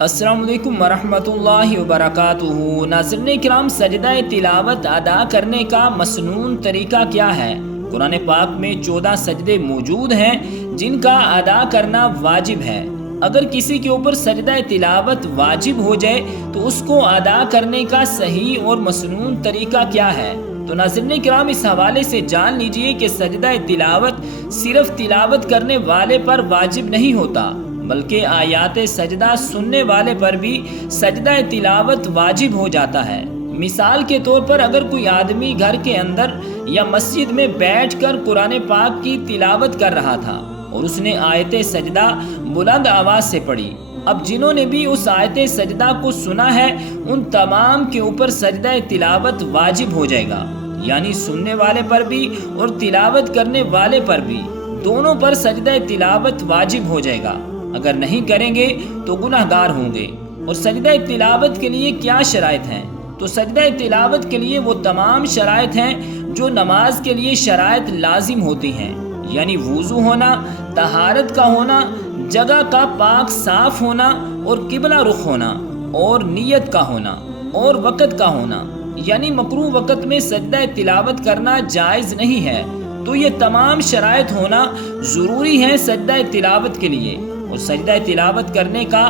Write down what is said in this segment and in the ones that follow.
السلام علیکم ورحمۃ اللہ وبرکاتہ۔ ناظرین کرام، سجدہ تلاوت ادا کرنے کا مسنون طریقہ کیا ہے؟ قرآن پاک میں 14 سجدے موجود ہیں جن کا ادا کرنا واجب ہے۔ اگر کسی کے اوپر سجدہ تلاوت واجب ہو جائے تو اس کو ادا کرنے کا صحیح اور مسنون طریقہ کیا ہے؟ تو ناظرین کرام، اس حوالے سے جان لیجئے کہ سجدہ تلاوت صرف تلاوت کرنے والے پر واجب نہیں ہوتا، بلکہ آیات سجدہ سننے والے پر بھی سجدہ تلاوت واجب ہو جاتا ہے۔ مثال کے طور پر اگر کوئی آدمی گھر کے اندر یا مسجد میں بیٹھ کر قرآن پاک کی تلاوت کر رہا تھا اور اس نے آیت سجدہ بلند آواز سے پڑھی، اب جنہوں نے بھی اس آیت سجدہ کو سنا ہے ان تمام کے اوپر سجدہ تلاوت واجب ہو جائے گا، یعنی سننے والے پر بھی اور تلاوت کرنے والے پر بھی، دونوں پر سجدہ تلاوت واجب ہو جائے گا۔ اگر نہیں کریں گے تو گناہ گار ہوں گے۔ اور سجدہ تلاوت کے لیے کیا شرائط ہیں؟ تو سجدہ تلاوت کے لیے وہ تمام شرائط ہیں جو نماز کے لیے شرائط لازم ہوتی ہیں، یعنی وضو ہونا، طہارت کا ہونا، جگہ کا پاک صاف ہونا اور قبلہ رخ ہونا، اور نیت کا ہونا، اور وقت کا ہونا، یعنی مکروہ وقت میں سجدہ تلاوت کرنا جائز نہیں ہے۔ تو یہ تمام شرائط ہونا ضروری ہے سجدہ تلاوت کے لیے۔ اور سجدہ تلاوت کرنے کا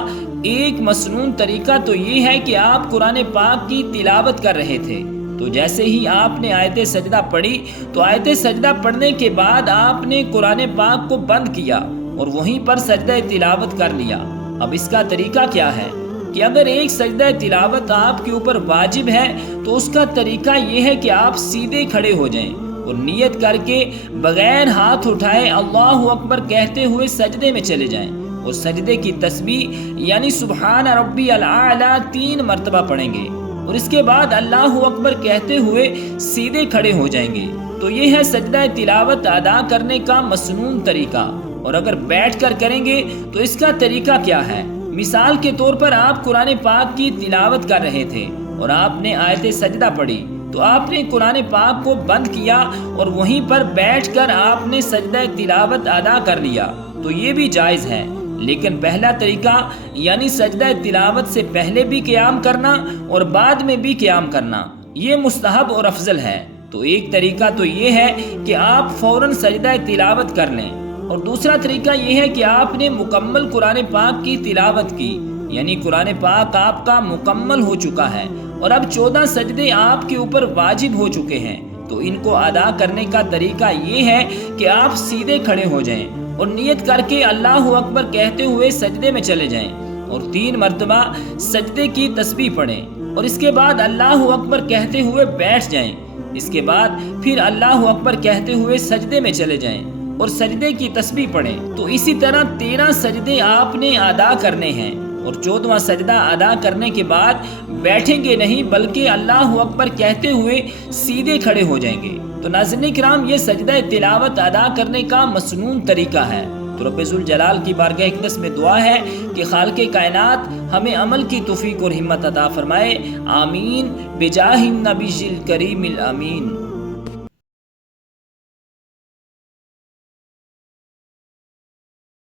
ایک مسنون طریقہ تو یہ ہے کہ آپ قرآن پاک کی تلاوت کر رہے تھے تو جیسے ہی آپ نے آیت سجدہ پڑھی تو آیت سجدہ پڑھنے کے بعد آپ نے قرآن پاک کو بند کیا اور وہیں پر سجدہ تلاوت کر لیا۔ اب اس کا طریقہ کیا ہے کہ اگر ایک سجدہ تلاوت آپ کے اوپر واجب ہے تو اس کا طریقہ یہ ہے کہ آپ سیدھے کھڑے ہو جائیں اور نیت کر کے بغیر ہاتھ اٹھائے اللہ اکبر کہتے ہوئے سجدے میں چلے جائیں اور سجدے کی تسبیح یعنی سبحان ربی الاعلیٰ 3 مرتبہ پڑھیں گے اور اس کے بعد اللہ اکبر کہتے ہوئے سیدھے کھڑے ہو جائیں گے۔ تو یہ ہے سجدہ تلاوت ادا کرنے کا مسنون طریقہ۔ اور اگر بیٹھ کر کریں گے تو اس کا طریقہ کیا ہے؟ مثال کے طور پر آپ قرآن پاک کی تلاوت کر رہے تھے اور آپ نے آیت سجدہ پڑھی تو آپ نے قرآن پاک کو بند کیا اور وہیں پر بیٹھ کر آپ نے سجدہ تلاوت ادا کر لیا، تو یہ بھی جائز ہے۔ لیکن پہلا طریقہ یعنی سجدہ تلاوت سے پہلے بھی قیام کرنا اور بعد میں بھی قیام کرنا، یہ مستحب اور افضل ہے۔ تو ایک طریقہ تو یہ ہے کہ آپ فوراً سجدہ تلاوت کر لیں، اور دوسرا طریقہ یہ ہے کہ آپ نے مکمل قرآن پاک کی تلاوت کی، یعنی قرآن پاک آپ کا مکمل ہو چکا ہے اور اب 14 سجدے آپ کے اوپر واجب ہو چکے ہیں۔ تو ان کو ادا کرنے کا طریقہ یہ ہے کہ آپ سیدھے کھڑے ہو جائیں اور نیت کر کے اللہ اکبر کہتے ہوئے سجدے میں چلے جائیں اور 3 مرتبہ سجدے کی تسبیح پڑھیں اور اس کے بعد اللہ اکبر کہتے ہوئے بیٹھ جائیں، اس کے بعد پھر اللہ اکبر کہتے ہوئے سجدے میں چلے جائیں اور سجدے کی تسبیح پڑھیں۔ تو اسی طرح 13 سجدے آپ نے ادا کرنے ہیں اور 14واں سجدہ ادا کرنے کے بعد بیٹھیں گے نہیں بلکہ اللہ اکبر کہتے ہوئے سیدھے کھڑے ہو جائیں گے۔ تو ناظرین کرام، یہ سجدہ تلاوت ادا کرنے کا مسنون طریقہ ہے۔ تو رب ذوالجلال کی بارگاہ اقدس میں دعا ہے کہ خالق کائنات ہمیں عمل کی توفیق اور ہمت عطا فرمائے۔ آمین بجاہ النبی الکریم الامین۔